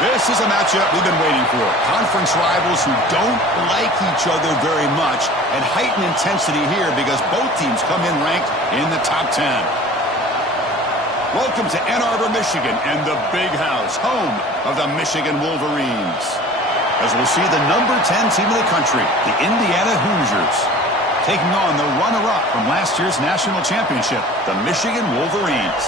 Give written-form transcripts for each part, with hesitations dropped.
This is a matchup we've been waiting for. Conference rivals who don't like each other very much, and heightened intensity here because both teams come in ranked in the top 10. Welcome to Ann Arbor, Michigan, and the Big House, home of the Michigan Wolverines. As we'll see the number 10 team in the country, the Indiana Hoosiers, taking on the runner-up from last year's national championship, the Michigan Wolverines.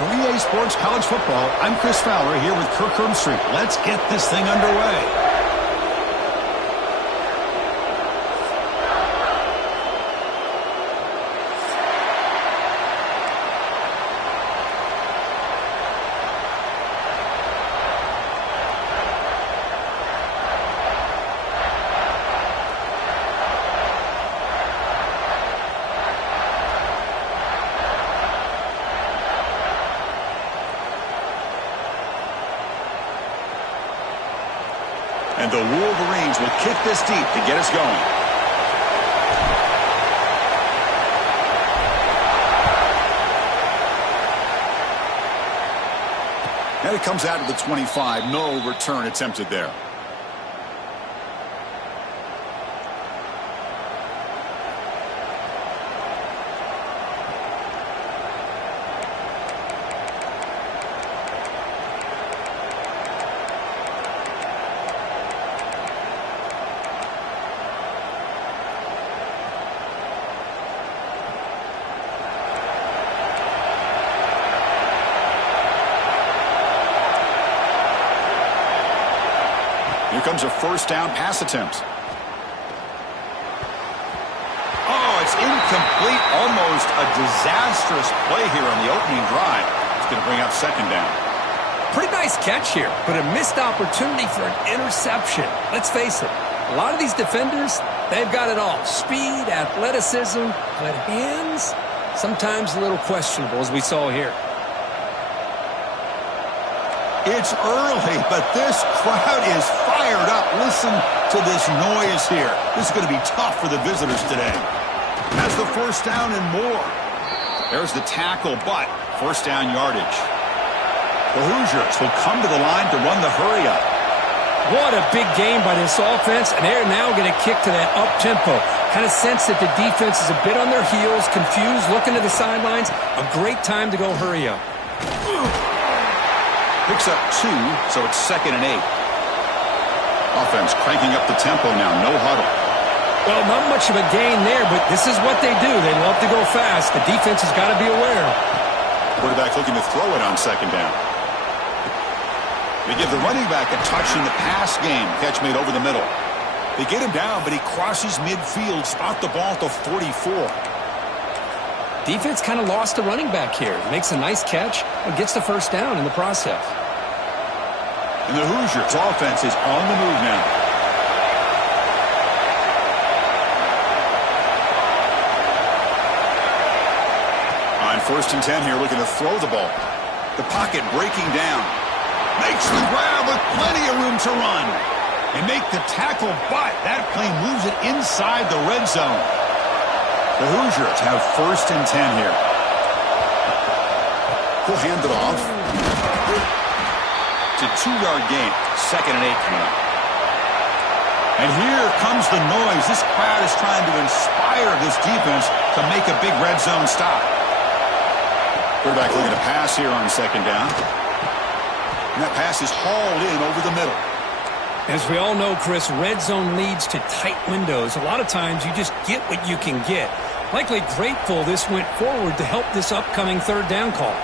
For EA Sports College Football, I'm Chris Fowler here with Kirk Herbstreit. Let's get this thing underway. And the Wolverines will kick this deep to get us going. And it comes out of the 25. No return attempted there. Here comes a first down pass attempt. Oh, it's incomplete. Almost a disastrous play here on the opening drive. It's going to bring up second down. Pretty nice catch here, but a missed opportunity for an interception. Let's face it, a lot of these defenders, they've got it all. Speed, athleticism, but hands, sometimes a little questionable, as we saw here. It's early, but this crowd is fired up. Listen to this noise here. This is going to be tough for the visitors today. Has the first down and more. There's the tackle, but first down yardage. The Hoosiers will come to the line to run the hurry up. What a big game by this offense, and they're now going to kick to that up-tempo. Kind of sense that the defense is a bit on their heels, confused, looking to the sidelines. A great time to go hurry up. Picks up 2, so it's 2nd and 8. Offense cranking up the tempo now, no huddle. Well, not much of a gain there, but this is what they do. They love to go fast. The defense has got to be aware. Quarterback looking to throw it on second down. They give the running back a touch in the pass game. Catch made over the middle. They get him down, but he crosses midfield. Spot the ball at the 44. Defense kind of lost the running back here. Makes a nice catch and gets the first down in the process. And the Hoosiers offense is on the move now. On 1st and 10 here, looking to throw the ball. The pocket breaking down. Makes the grab with plenty of room to run. And make the tackle, but that play moves it inside the red zone. The Hoosiers have 1st and 10 here. He'll hand it off. To 2-yard gain. 2nd and 8 coming up. And here comes the noise. This crowd is trying to inspire this defense to make a big red zone stop. Quarterback looking to pass here on 2nd down. And that pass is hauled in over the middle. As we all know, Chris, red zone leads to tight windows. A lot of times you just get what you can get. Likely grateful this went forward to help this upcoming 3rd down call.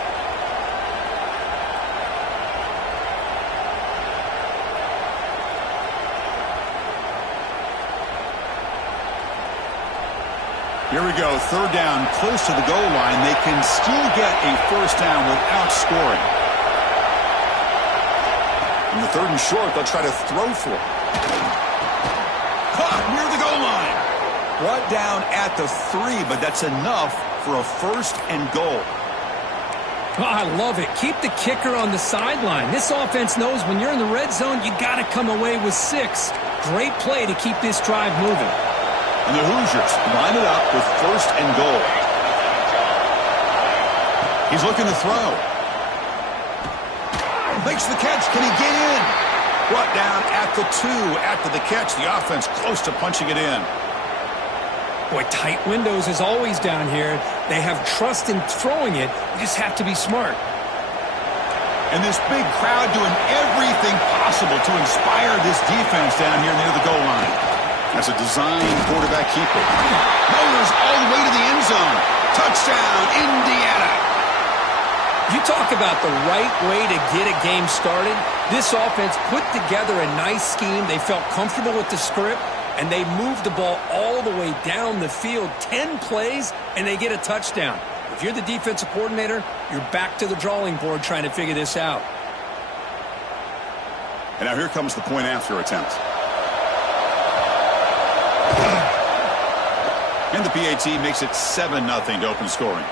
Here we go, 3rd down, close to the goal line. They can still get a first down without scoring. In the 3rd and short, they'll try to throw for it. Caught near the goal line. Brought down at the 3, but that's enough for a 1st and goal. Oh, I love it. Keep the kicker on the sideline. This offense knows when you're in the red zone, you got to come away with 6. Great play to keep this drive moving. And the Hoosiers line it up with 1st and goal. He's looking to throw. Makes the catch. Can he get in? Brought down at the 2 after the catch. The offense close to punching it in. Boy, tight windows is always down here. They have trust in throwing it. You just have to be smart. And this big crowd doing everything possible to inspire this defense down here near the goal line. That's a design quarterback keeper. Motors all the way to the end zone. Touchdown, Indiana. You talk about the right way to get a game started. This offense put together a nice scheme. They felt comfortable with the script, and they moved the ball all the way down the field. 10 plays, and they get a touchdown. If you're the defensive coordinator, you're back to the drawing board trying to figure this out. And now here comes the point after attempt. And the PAT makes it 7-0 to open scoring.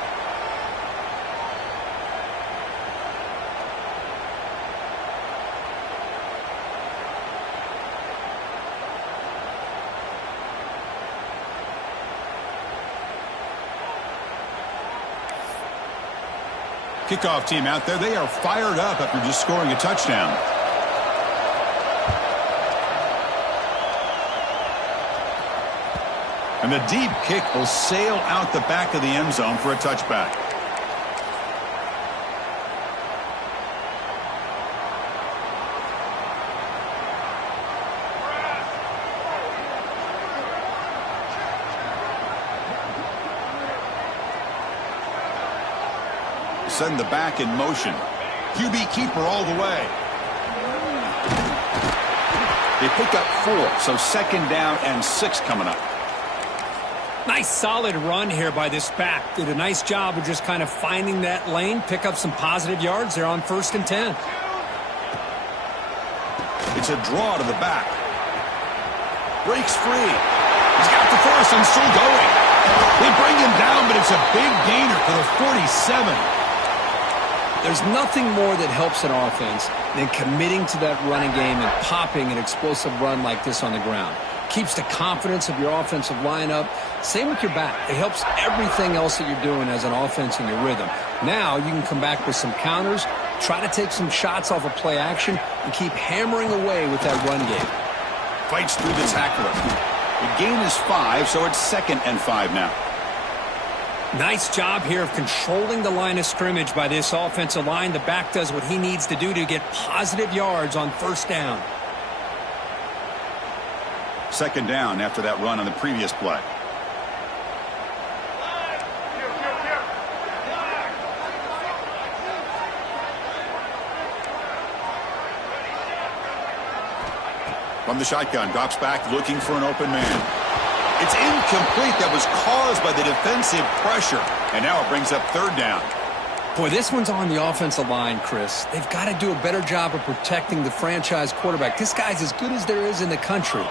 Kickoff team out there, they are fired up after just scoring a touchdown. And the deep kick will sail out the back of the end zone for a touchback. Send the back in motion. QB keeper all the way. They pick up 4, so 2nd down and 6 coming up. Nice solid run here by this back. Did a nice job of just kind of finding that lane, pick up some positive yards there on 1st and 10. It's a draw to the back. Breaks free. He's got the first and still going. They bring him down, but it's a big gainer for the 47. There's nothing more that helps an offense than committing to that running game and popping an explosive run like this on the ground. Keeps the confidence of your offensive lineup. Same with your back. It helps everything else that you're doing as an offense in your rhythm. Now you can come back with some counters, try to take some shots off of play action, and keep hammering away with that run game. Fights through the tackler. The gain is 5, so it's 2nd and 5 now. Nice job here of controlling the line of scrimmage by this offensive line. The back does what he needs to do to get positive yards on 1st down. 2nd down after that run on the previous play. From the shotgun, drops back looking for an open man. It's incomplete. That was caused by the defensive pressure. And now it brings up 3rd down. Boy, this one's on the offensive line, Chris. They've got to do a better job of protecting the franchise quarterback. This guy's as good as there is in the country.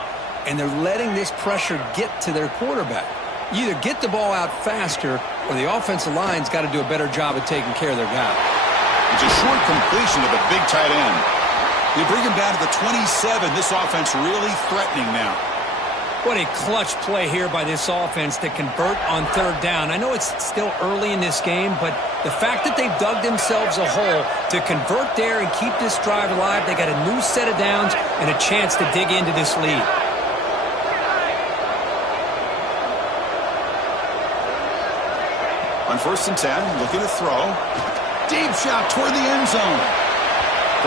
And they're letting this pressure get to their quarterback. You either get the ball out faster or the offensive line's got to do a better job of taking care of their guy. It's a short completion of a big tight end. They bring him down to the 27. This offense really threatening now. What a clutch play here by this offense to convert on 3rd down. I know it's still early in this game, but the fact that they've dug themselves a hole to convert there and keep this drive alive, they got a new set of downs and a chance to dig into this lead. On 1st and 10, looking to throw. Deep shot toward the end zone.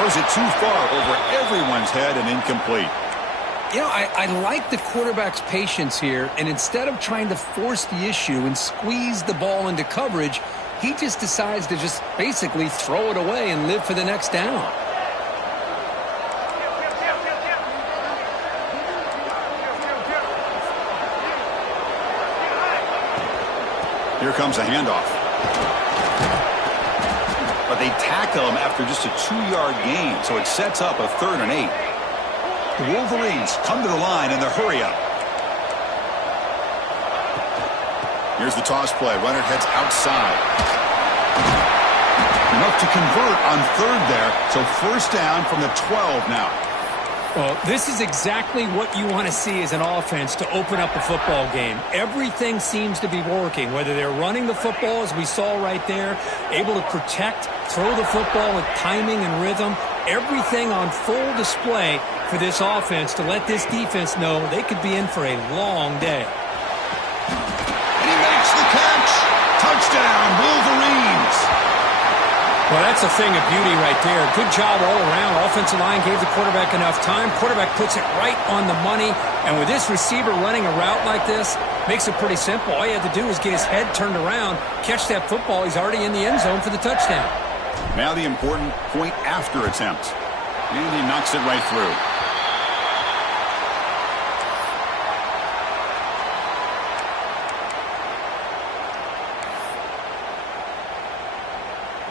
Throws it too far over everyone's head and incomplete. You know, I like the quarterback's patience here, and instead of trying to force the issue and squeeze the ball into coverage, he just decides to just basically throw it away and live for the next down. Here comes a handoff. But they tackle him after just a 2-yard gain, so it sets up a 3rd and 8. The Wolverines come to the line in the hurry-up. Here's the toss play. Runner heads outside. Enough to convert on 3rd there, so 1st down from the 12 now. Well, this is exactly what you want to see as an offense to open up a football game. Everything seems to be working, whether they're running the football, as we saw right there, able to protect, throw the football with timing and rhythm. Everything on full display for this offense to let this defense know they could be in for a long day. And he makes the catch. Touchdown, Wolverines. Well, that's a thing of beauty right there. Good job all around. Offensive line gave the quarterback enough time. Quarterback puts it right on the money. And with this receiver running a route like this, makes it pretty simple. All you have to do is get his head turned around, catch that football. He's already in the end zone for the touchdown. Now the important point after attempt. And he knocks it right through.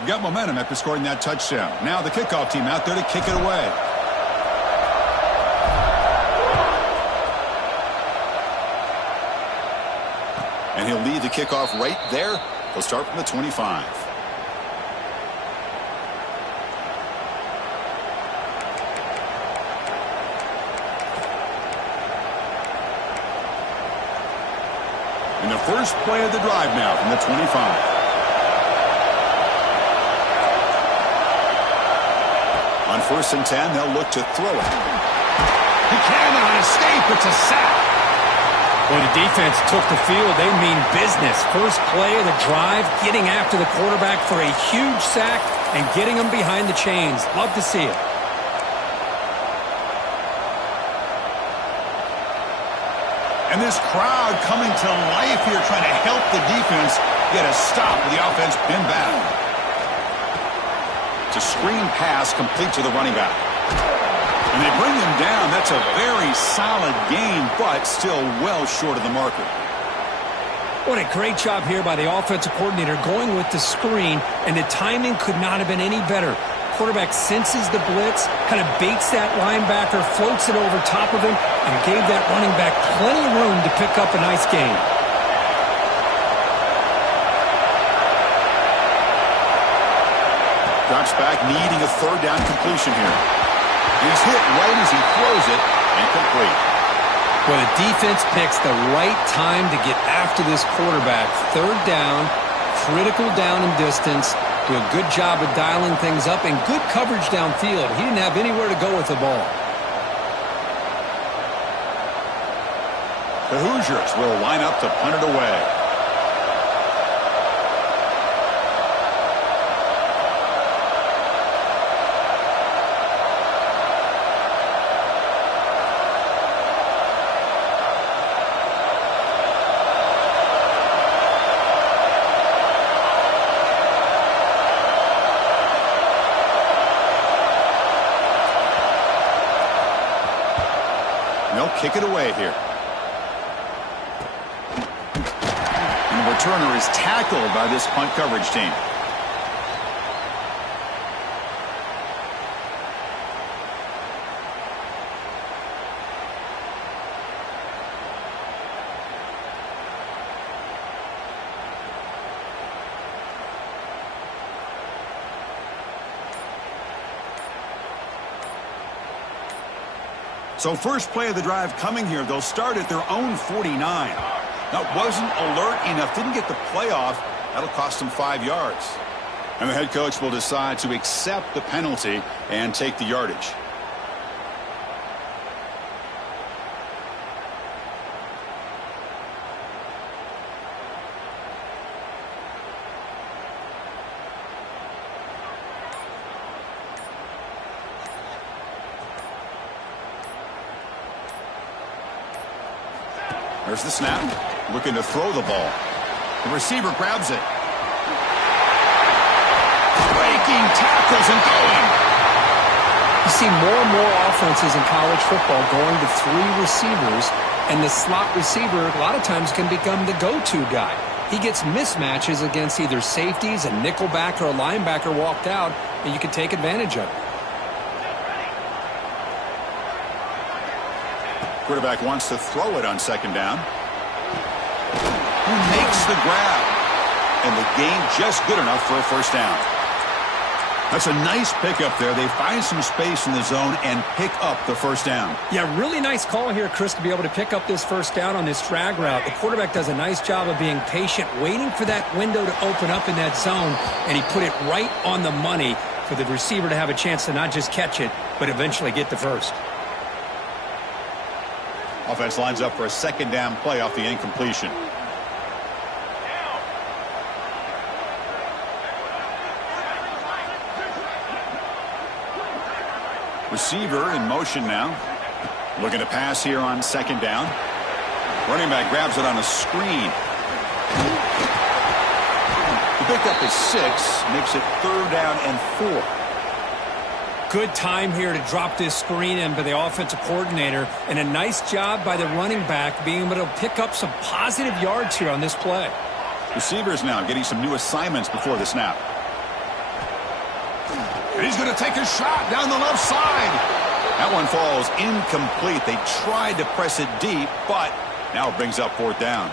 Got momentum after scoring that touchdown. Now the kickoff team out there to kick it away. And he'll lead the kickoff right there. He'll start from the 25. And the first play of the drive now from the 25. On 1st and 10, they'll look to throw it. He cannot escape. It's a sack. When the defense took the field, they mean business. First play of the drive, getting after the quarterback for a huge sack and getting him behind the chains. Love to see it. And this crowd coming to life here, trying to help the defense get a stop with the offense pinned back. A screen pass complete to the running back. And they bring him down. That's a very solid gain, but still well short of the marker. What a great job here by the offensive coordinator going with the screen, and the timing could not have been any better. Quarterback senses the blitz, kind of baits that linebacker, floats it over top of him, and gave that running back plenty of room to pick up a nice gain. Drops back, needing a third down completion here. He's hit right as he throws it, incomplete. Well, the defense picks the right time to get after this quarterback. Third down, critical down and distance. Do a good job of dialing things up, and good coverage downfield. He didn't have anywhere to go with the ball. The Hoosiers will line up to punt it away. They'll kick it away here. And the returner is tackled by this punt coverage team. So first play of the drive coming here. They'll start at their own 49. That wasn't alert enough. Didn't get the playoff. That'll cost them 5 yards. And the head coach will decide to accept the penalty and take the yardage. There's the snap. Looking to throw the ball. The receiver grabs it. Breaking tackles and going. You see more and more offenses in college football going to 3 receivers, and the slot receiver a lot of times can become the go-to guy. He gets mismatches against either safeties, a nickelback, or a linebacker walked out, and you can take advantage of it. Quarterback wants to throw it on second down. Who makes the grab? And the gain just good enough for a first down. That's a nice pickup there. They find some space in the zone and pick up the first down. Yeah, really nice call here, Chris, to be able to pick up this first down on this drag route. The quarterback does a nice job of being patient, waiting for that window to open up in that zone, and he put it right on the money. for the receiver to have a chance to not just catch it, but eventually get the first. Offense lines up for a second down play off the incompletion. Receiver in motion now. Looking to pass here on second down. Running back grabs it on a screen. He picked up his 6, makes it 3rd down and 4. Good time here to drop this screen in by the offensive coordinator, and a nice job by the running back being able to pick up some positive yards here on this play. Receivers now getting some new assignments before the snap. And he's going to take a shot down the left side. That one falls incomplete. They tried to press it deep, but now it brings up 4th down.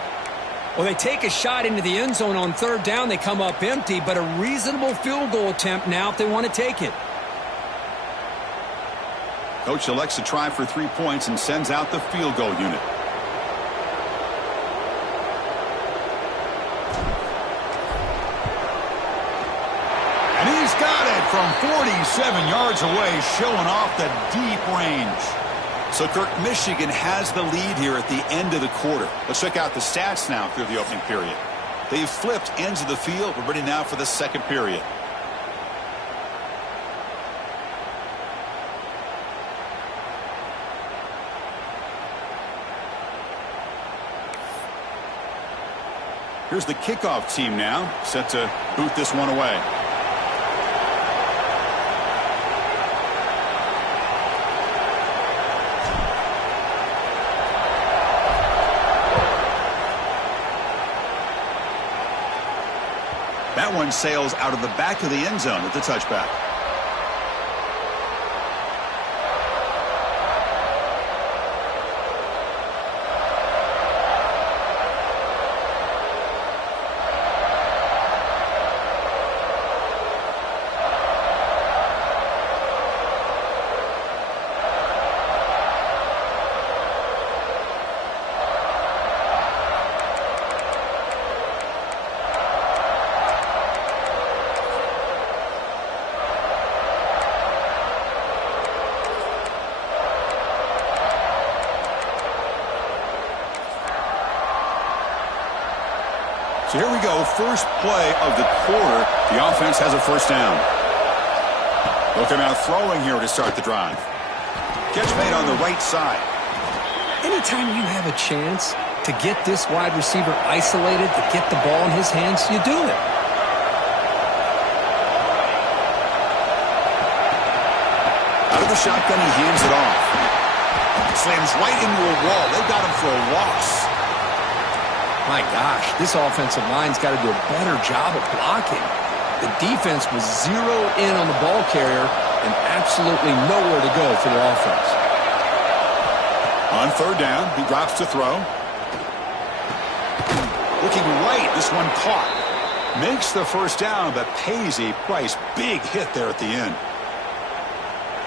Well, they take a shot into the end zone on 3rd down. They come up empty, but a reasonable field goal attempt now if they want to take it. Coach elects to try for 3 points and sends out the field goal unit. And he's got it from 47 yards away, showing off the deep range. So, Kirk, Michigan has the lead here at the end of the quarter. Let's check out the stats now through the opening period. They've flipped ends of the field. We're ready now for the second period. Here's the kickoff team now, set to boot this one away. That one sails out of the back of the end zone at the touchback. So here we go, first play of the quarter. The offense has a first down. Looking out throwing here to start the drive. Catch made on the right side. Anytime you have a chance to get this wide receiver isolated, to get the ball in his hands, you do it. Out of the shotgun, he hands it off. Slams right into a wall. They've got him for a loss. My gosh, this offensive line's got to do a better job of blocking. The defense was zeroed in on the ball carrier and absolutely nowhere to go for the offense. On 3rd down, he drops to throw. Looking right, this one caught. Makes the first down, but pays a price. Big hit there at the end.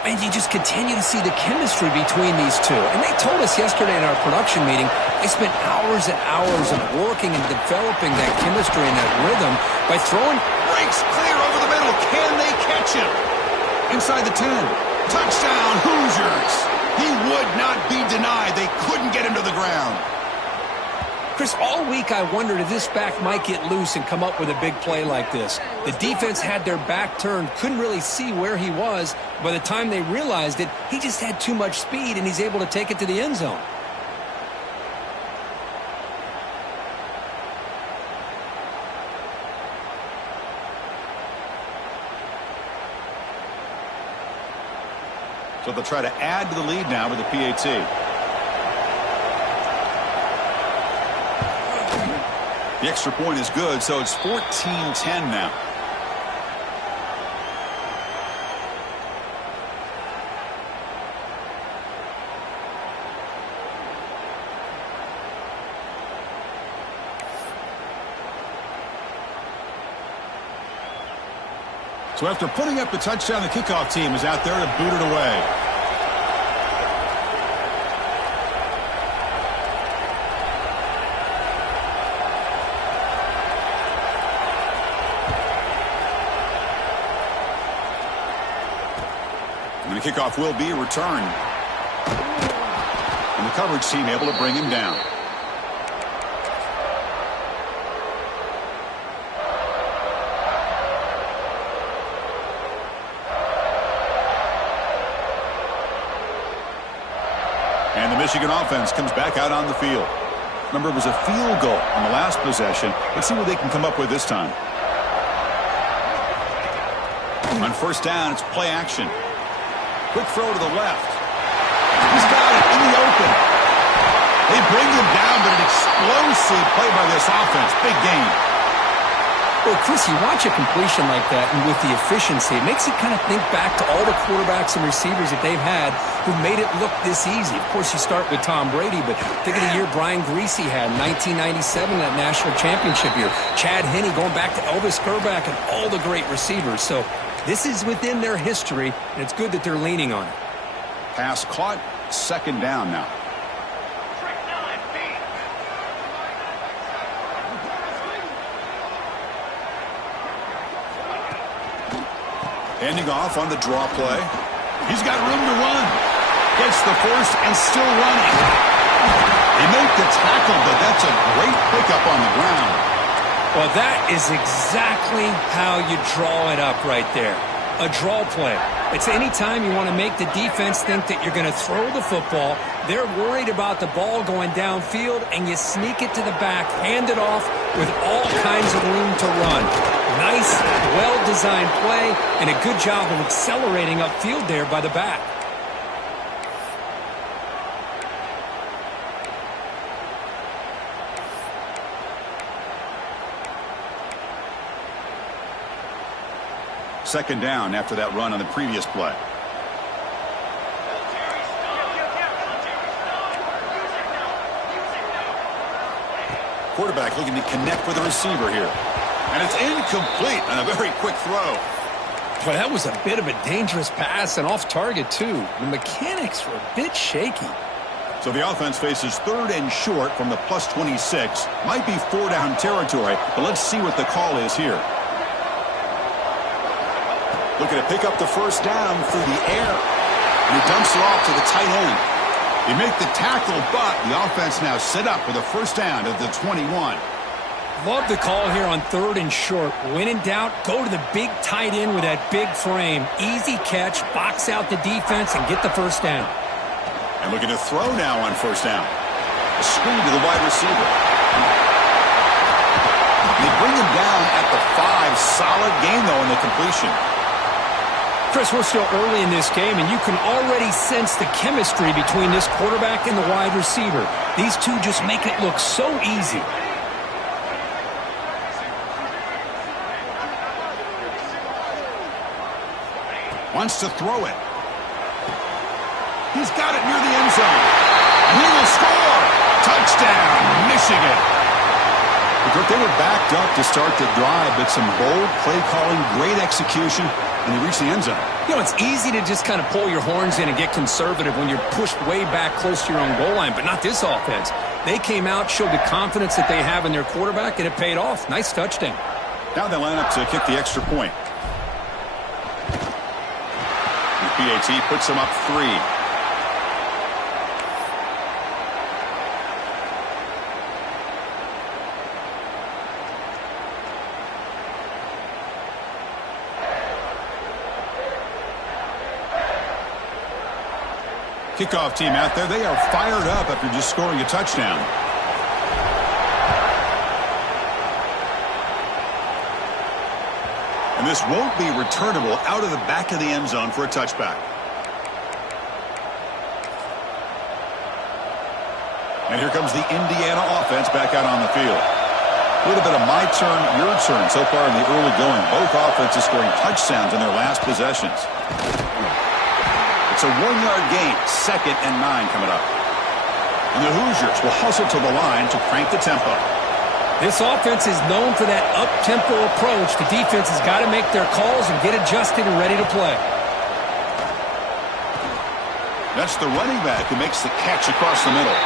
And you just continue to see the chemistry between these two. And they told us yesterday in our production meeting, they spent hours and hours of working and developing that chemistry and that rhythm by throwing. Breaks clear over the middle. Can they catch him? Inside the 10. Touchdown, Hoosiers. He would not be denied. They couldn't get him to the ground. Chris, all week I wondered if this back might get loose and come up with a big play like this. The defense had their back turned, couldn't really see where he was. By the time they realized it, he just had too much speed, and he's able to take it to the end zone. So they'll try to add to the lead now with the PAT. The extra point is good, so it's 14-10 now. So after putting up the touchdown, the kickoff team is out there to boot it away. And the kickoff will be a return. And the coverage team able to bring him down. And the Michigan offense comes back out on the field. Remember, it was a field goal on the last possession. Let's see what they can come up with this time. On first down, it's play action. Quick throw to the left. He's got it in the open. They bring him down, but an explosive play by this offense. Big game. Well, Chris, you watch a completion like that, and with the efficiency, it makes you kind of think back to all the quarterbacks and receivers that they've had who made it look this easy. Of course, you start with Tom Brady, but think of the year Brian Greasy had in 1997, that national championship year. Chad Henne going back to Elvis Grbac and all the great receivers. So this is within their history, and it's good that they're leaning on it. Pass caught, second down now. Handing off on the draw play. He's got room to run. Gets the first and still running. They make the tackle, but that's a great pickup on the ground. Well, that is exactly how you draw it up right there. A draw play. It's any time you want to make the defense think that you're going to throw the football. They're worried about the ball going downfield, and you sneak it to the back, hand it off with all kinds of room to run. Nice, well-designed play, and a good job of accelerating upfield there by the back. Second down after that run on the previous play. Quarterback looking to connect with the receiver here. And it's incomplete on a very quick throw. But that was a bit of a dangerous pass and off target, too. The mechanics were a bit shaky. So the offense faces third and short from the plus 26. Might be four-down territory, but let's see what the call is here. Looking to pick up the first down through the air. And he dumps it off to the tight end. They make the tackle, but the offense now set up with a first down at the 21. Love the call here on third and short. When in doubt, go to the big tight end with that big frame. Easy catch, box out the defense, and get the first down. And looking to throw now on first down. A screen to the wide receiver. They bring him down at the 5. Solid gain, though, in the completion. Chris, we're still early in this game, and you can already sense the chemistry between this quarterback and the wide receiver. These two just make it look so easy. Wants to throw it. He's got it near the end zone. And he will score. Touchdown, Michigan. They were backed up to start the drive, but some bold play calling, great execution, and they reached the end zone. You know, it's easy to just kind of pull your horns in and get conservative when you're pushed way back close to your own goal line, but not this offense. They came out, showed the confidence that they have in their quarterback, and it paid off. Nice touchdown. Now they line up to kick the extra point. The PAT puts them up 3. Kickoff team out there. They are fired up after just scoring a touchdown. And this won't be returnable out of the back of the end zone for a touchback. And here comes the Indiana offense back out on the field. A little bit of my turn, your turn so far in the early going. Both offenses scoring touchdowns in their last possessions. It's a 1-yard gain, 2nd and 9 coming up. And the Hoosiers will hustle to the line to crank the tempo. This offense is known for that up-tempo approach. The defense has got to make their calls and get adjusted and ready to play. That's the running back who makes the catch across the middle.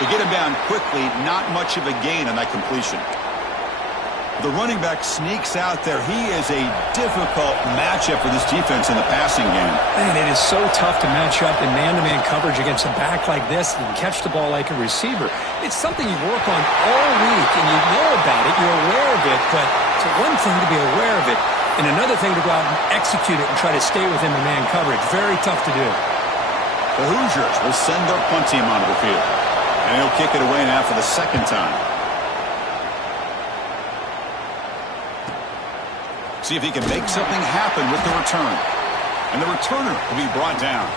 To get him down quickly, not much of a gain on that completion. The running back sneaks out there. He is a difficult matchup for this defense in the passing game. Man, it is so tough to match up in man-to-man coverage against a back like this and catch the ball like a receiver. It's something you work on all week, and you know about it. You're aware of it, but it's one thing to be aware of it, and another thing to go out and execute it and try to stay within the man coverage. Very tough to do. The Hoosiers will send their punt team onto the field, and he'll kick it away now for the second time. See if he can make something happen with the return. And the returner will be brought down.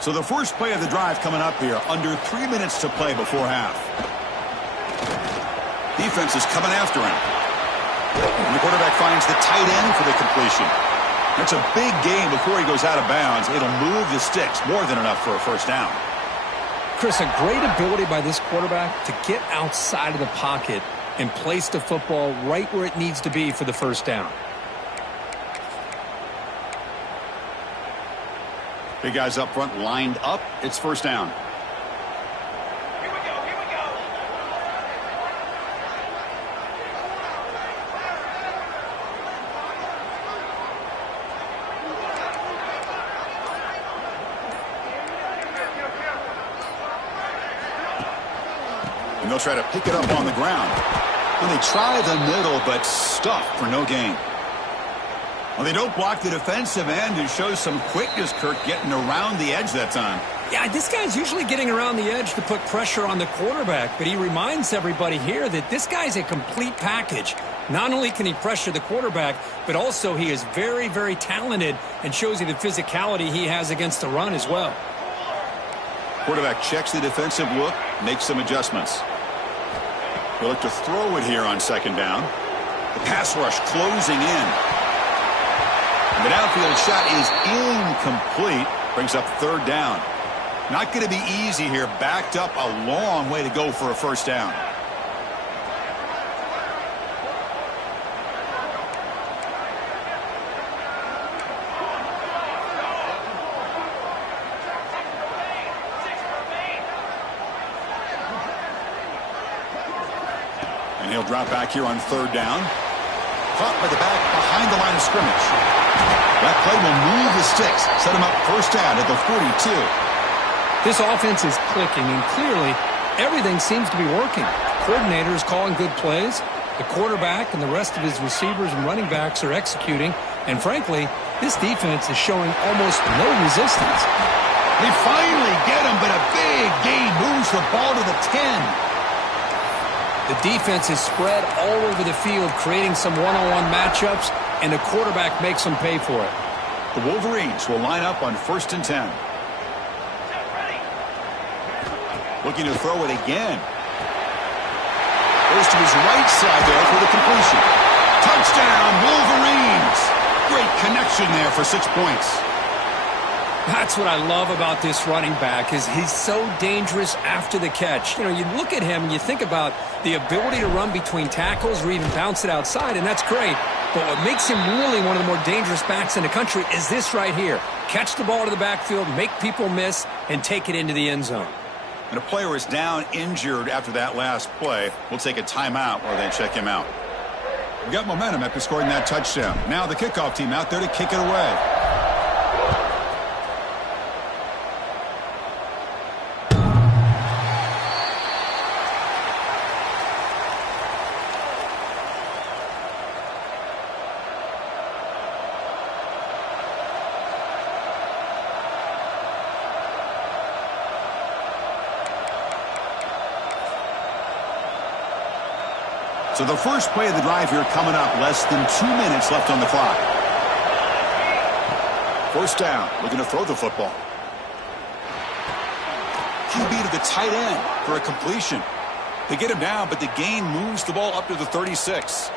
So the first play of the drive coming up here, under 3 minutes to play before half. Defense is coming after him. And the quarterback finds the tight end for the completion. That's a big gain before he goes out of bounds. It'll move the sticks, more than enough for a first down. Chris, a great ability by this quarterback to get outside of the pocket and place the football right where it needs to be for the first down. Big guys up front lined up. It's first down. Here we go. And they'll try to pick it up on the ground. And they try the middle, but stuffed for no gain. Well, they don't block the defensive end, who shows some quickness, Kirk, getting around the edge that time. Yeah, this guy's usually getting around the edge to put pressure on the quarterback, but he reminds everybody here that this guy's a complete package. Not only can he pressure the quarterback, but also he is very, very talented and shows you the physicality he has against the run as well. Quarterback checks the defensive look, makes some adjustments. He'll look to throw it here on second down. The pass rush closing in. The downfield shot is incomplete. Brings up third down. Not going to be easy here. Backed up a long way to go for a first down. And he'll drop back here on third down. Caught by the back behind the line of scrimmage. That play will move the sticks, set him up first down at the 42. This offense is clicking, and clearly everything seems to be working. The coordinator is calling good plays. The quarterback and the rest of his receivers and running backs are executing. And frankly, this defense is showing almost no resistance. They finally get him, but a big gain moves the ball to the 10. The defense is spread all over the field, creating some one-on-one matchups, and the quarterback makes them pay for it. The Wolverines will line up on 1st and 10. Looking to throw it again. Goes to his right side there for the completion. Touchdown, Wolverines! Great connection there for 6 points. That's what I love about this running back, is he's so dangerous after the catch. You know, you look at him and you think about the ability to run between tackles or even bounce it outside, and that's great. But what makes him really one of the more dangerous backs in the country is this right here. Catch the ball to the backfield, make people miss, and take it into the end zone. And a player is down injured after that last play. We'll take a timeout while they check him out. We got momentum after scoring that touchdown. Now the kickoff team out there to kick it away. So the first play of the drive here coming up, less than 2 minutes left on the clock. First down, looking to throw the football. QB to the tight end for a completion. They get him down, but the gain moves the ball up to the 36.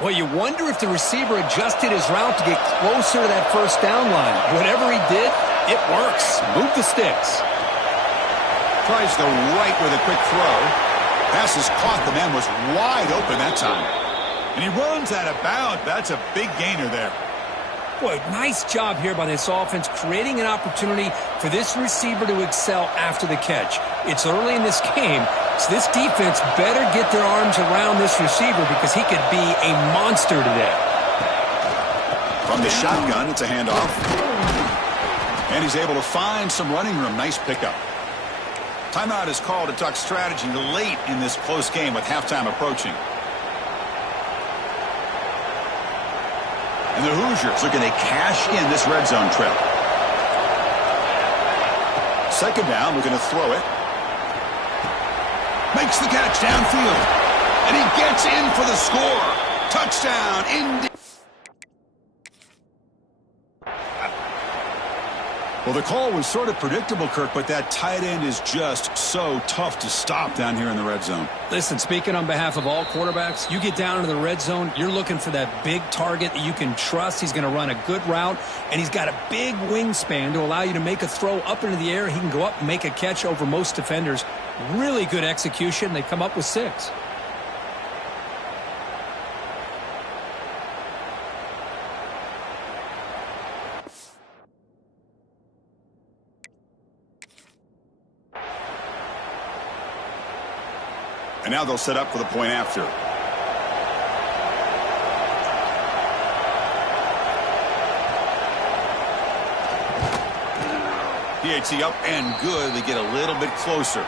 Well, you wonder if the receiver adjusted his route to get closer to that first down line. Whatever he did, it works. Move the sticks. Tries the right with a quick throw. Pass is caught. The man was wide open that time. And he runs out of bounds. That's a big gainer there. Boy, nice job here by this offense, creating an opportunity for this receiver to excel after the catch. It's early in this game, so this defense better get their arms around this receiver because he could be a monster today. From the shotgun, it's a handoff. And he's able to find some running room. Nice pickup. Timeout is called to talk strategy late in this close game with halftime approaching. And the Hoosiers looking to cash in this red zone trip. Second down, looking to throw it. Makes the catch downfield. And he gets in for the score. Touchdown, Indy. Well, the call was sort of predictable, Kirk, but that tight end is just so tough to stop down here in the red zone. Listen, speaking on behalf of all quarterbacks, you get down into the red zone, you're looking for that big target that you can trust. He's going to run a good route, and he's got a big wingspan to allow you to make a throw up into the air. He can go up and make a catch over most defenders. Really good execution. They come up with 6. And now they'll set up for the point after. PAT up and good. They get a little bit closer.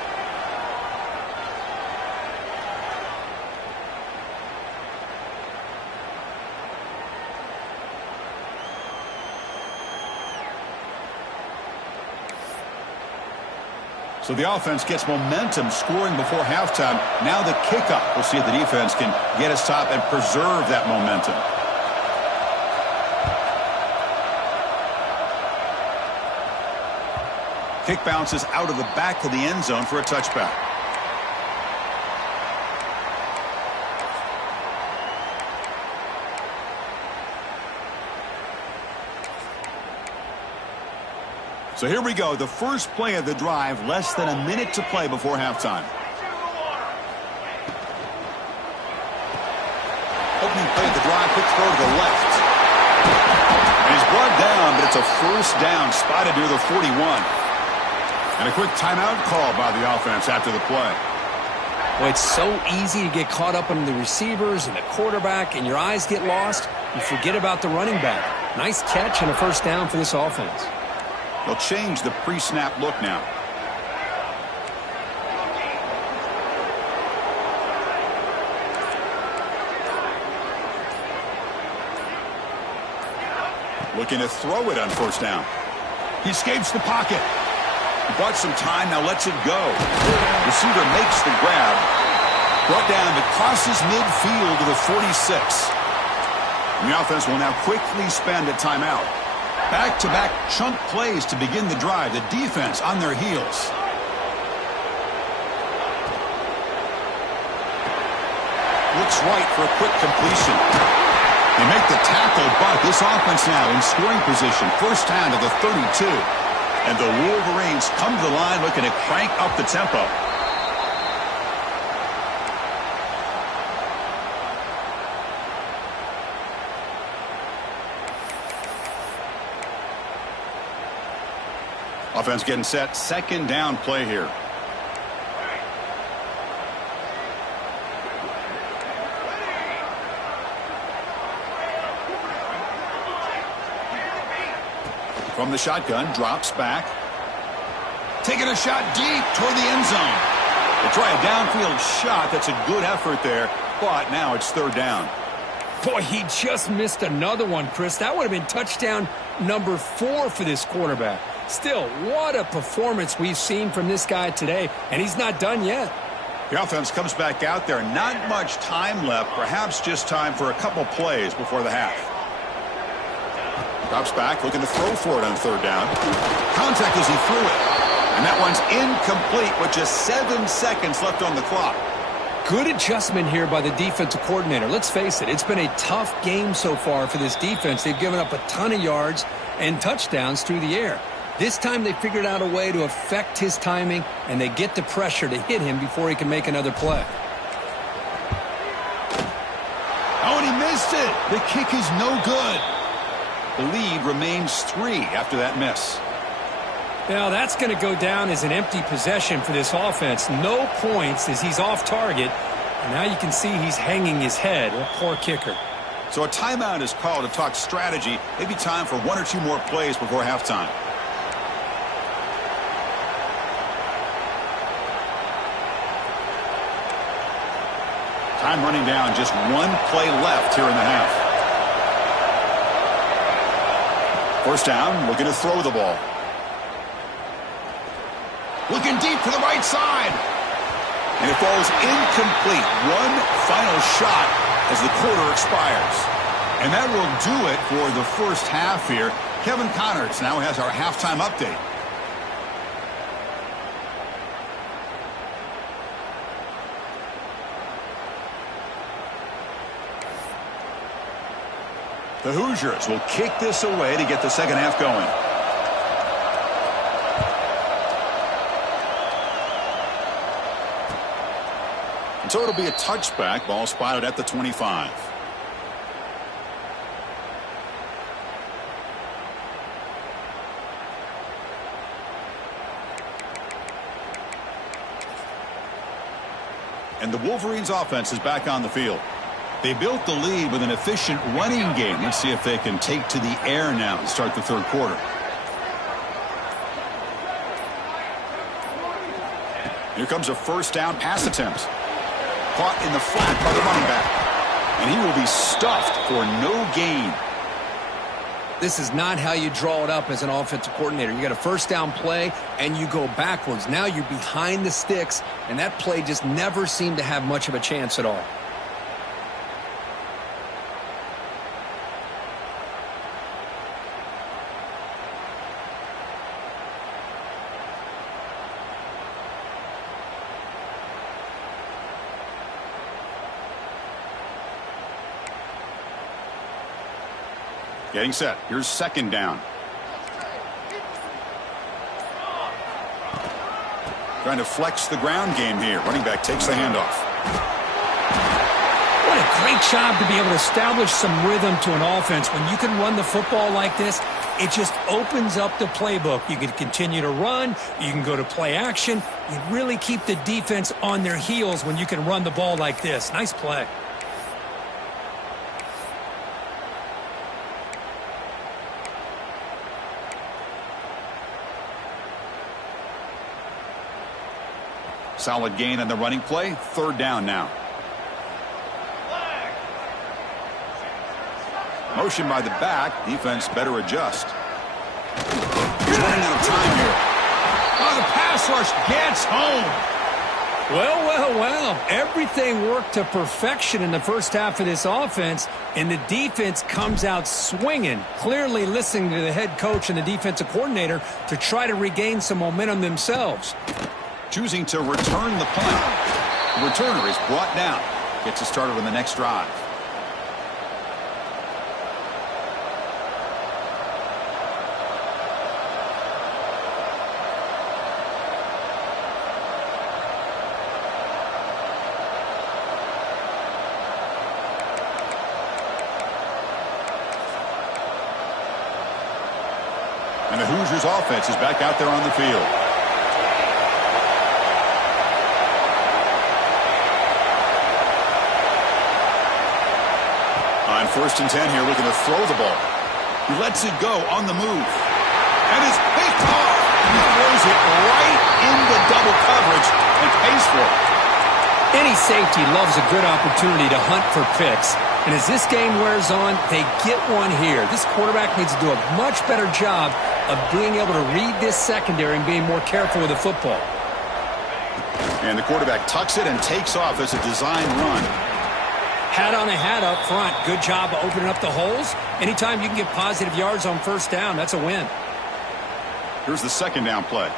So the offense gets momentum scoring before halftime. Now the kickoff. We'll see if the defense can get a stop and preserve that momentum. Kick bounces out of the back of the end zone for a touchback. So here we go, the first play of the drive, less than a minute to play before halftime. Opening play of the drive, quick throw to the left. And he's brought down, but it's a first down, spotted near the 41. And a quick timeout call by the offense after the play. Well, it's so easy to get caught up on the receivers and the quarterback, and your eyes get lost. You forget about the running back. Nice catch and a first down for this offense. They'll change the pre-snap look now. Looking to throw it on first down. He escapes the pocket. He bought some time, now lets it go. Receiver makes the grab. Brought down to crosses midfield to the 46. And the offense will now quickly spend a timeout. Back-to-back chunk plays to begin the drive. The defense on their heels. Looks right for a quick completion. They make the tackle, but this offense now in scoring position. First down to the 32. And the Wolverines come to the line looking to crank up the tempo. Offense getting set. Second down play here. From the shotgun, drops back. Taking a shot deep toward the end zone. They try a downfield shot. That's a good effort there, but now it's third down. Boy, he just missed another one, Chris. That would have been touchdown number 4 for this quarterback. Still, what a performance we've seen from this guy today, and he's not done yet. The offense comes back out there. Not much time left, perhaps just time for a couple plays before the half. Drops back, looking to throw for it on third down. Contact as he threw it. And that one's incomplete with just 7 seconds left on the clock. Good adjustment here by the defensive coordinator. Let's face it, it's been a tough game so far for this defense. They've given up a ton of yards and touchdowns through the air. This time they figured out a way to affect his timing, and they get the pressure to hit him before he can make another play. Oh, and he missed it. The kick is no good. The lead remains 3 after that miss. Now that's going to go down as an empty possession for this offense. No points as he's off target. And now you can see he's hanging his head. A poor kicker. So a timeout is called to talk strategy. Maybe time for 1 or 2 more plays before halftime. Time running down, just 1 play left here in the half. First down, looking to throw the ball. Looking deep to the right side. And it falls incomplete. One final shot as the quarter expires. And that will do it for the first half here. Kevin Connors now has our halftime update. The Hoosiers will kick this away to get the second half going. And so it'll be a touchback. Ball spotted at the 25. And the Wolverines offense is back on the field. They built the lead with an efficient running game. Let's see if they can take to the air now to start the third quarter. Here comes a first down pass attempt. Caught in the flat by the running back. And he will be stuffed for no gain. This is not how you draw it up as an offensive coordinator. You got a first down play, and you go backwards. Now you're behind the sticks, and that play just never seemed to have much of a chance at all. Getting set. Here's second down. Trying to flex the ground game here. Running back takes the handoff. What a great job to be able to establish some rhythm to an offense. When you can run the football like this, it just opens up the playbook. You can continue to run. You can go to play action. You really keep the defense on their heels when you can run the ball like this. Nice play. Solid gain on the running play. Third down now. Motion by the back. Defense better adjust. He's running out of time here. Oh, the pass rush gets home. Well. Everything worked to perfection in the first half of this offense, and the defense comes out swinging, clearly listening to the head coach and the defensive coordinator to try to regain some momentum themselves. Choosing to return the punt. The returner is brought down. Gets us started on the next drive. And the Hoosiers offense is back out there on the field. On 1st and 10 here, looking to throw the ball. He lets it go on the move. And it's picked off. He throws it right into double coverage and pays for it. Any safety loves a good opportunity to hunt for picks. And as this game wears on, they get one here. This quarterback needs to do a much better job of being able to read this secondary and being more careful with the football. And the quarterback tucks it and takes off as a design run. Hat on a hat up front. Good job of opening up the holes. Anytime you can get positive yards on first down, that's a win. Here's the second down play.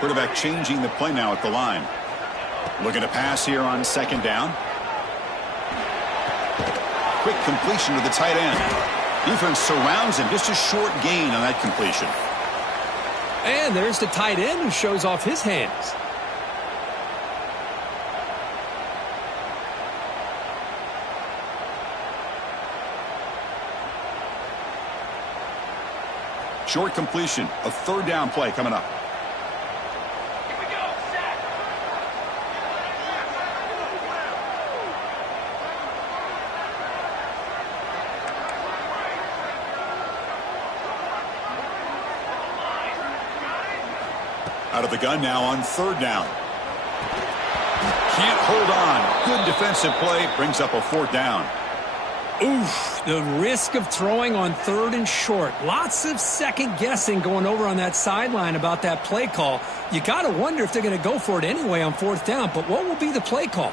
Quarterback changing the play now at the line. Looking to pass here on second down. quick completion to the tight end. Defense surrounds him. Just a short gain on that completion. And there's the tight end who shows off his hands. Short completion. A third down play coming up. Here we go, set. Out of the gun now on third down. Can't hold on. Good defensive play. Brings up a fourth down. Oof, the risk of throwing on third and short. Lots of second guessing going over on that sideline about that play call. You got to wonder if they're going to go for it anyway on fourth down, but what will be the play call?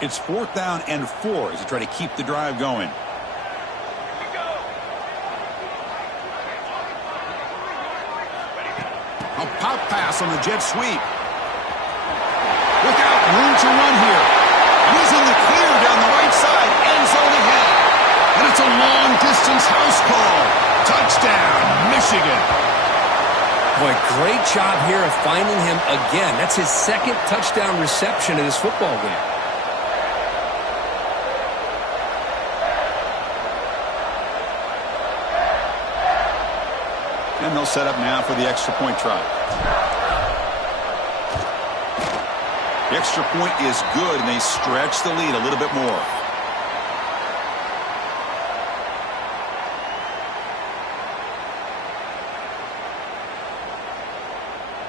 It's fourth down and 4 as they try to keep the drive going. Here we go. A pop pass on the jet sweep. Look out, room to run here. And he's in the clear down the right side, end zone ahead. And it's a long-distance house call. Touchdown, Michigan. Boy, great job here of finding him again. That's his second touchdown reception of this football game. And they'll set up now for the extra point try. The extra point is good, and they stretch the lead a little bit more.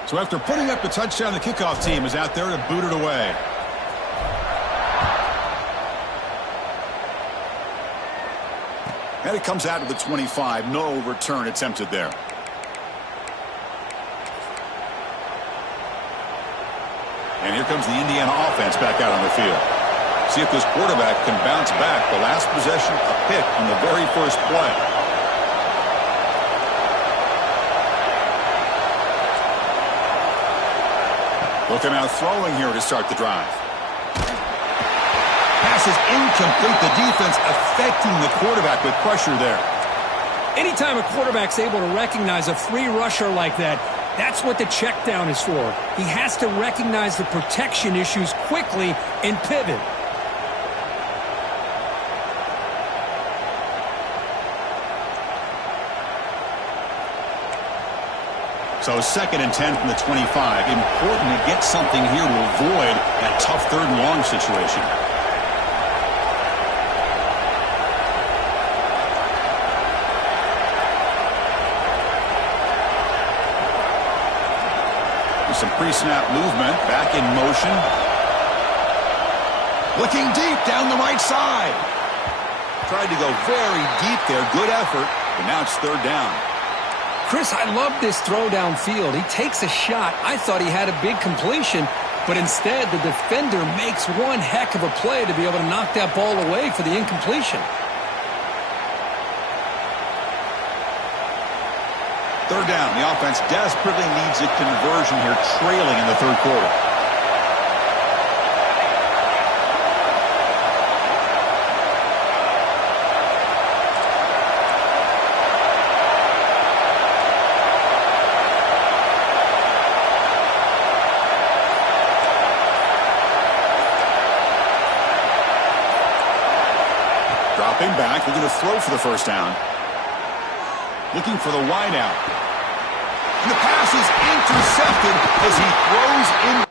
So after putting up the touchdown, the kickoff team is out there to boot it away. And it comes out to the 25. No return attempted there. And here comes the Indiana offense back out on the field. See if this quarterback can bounce back. The last possession, a pick on the very first play. Looking out throwing here to start the drive. Pass is incomplete. The defense affecting the quarterback with pressure there. Anytime a quarterback's able to recognize a free rusher like that, that's what the check down is for. He has to recognize the protection issues quickly and pivot. So 2nd and 10 from the 25. Important to get something here to avoid that tough third and long situation. Some pre-snap movement, back in motion. Looking deep down the right side. Tried to go very deep there. Good effort, but now it's third down. Chris, I love this throw downfield. He takes a shot. I thought he had a big completion, but instead the defender makes one heck of a play to be able to knock that ball away for the incompletion. Third down. The offense desperately needs a conversion here, trailing in the third quarter. Dropping back, looking to throw for the first down. Looking for the wide out. And the pass is intercepted as he throws into